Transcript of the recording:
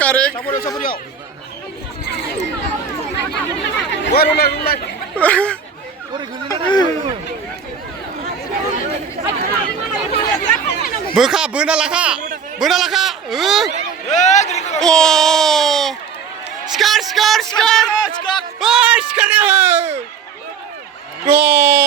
Karek. Sabar ya. Wah, mulai. Beka, benar lah kak. Oh, skar. Oh, skar. Oh.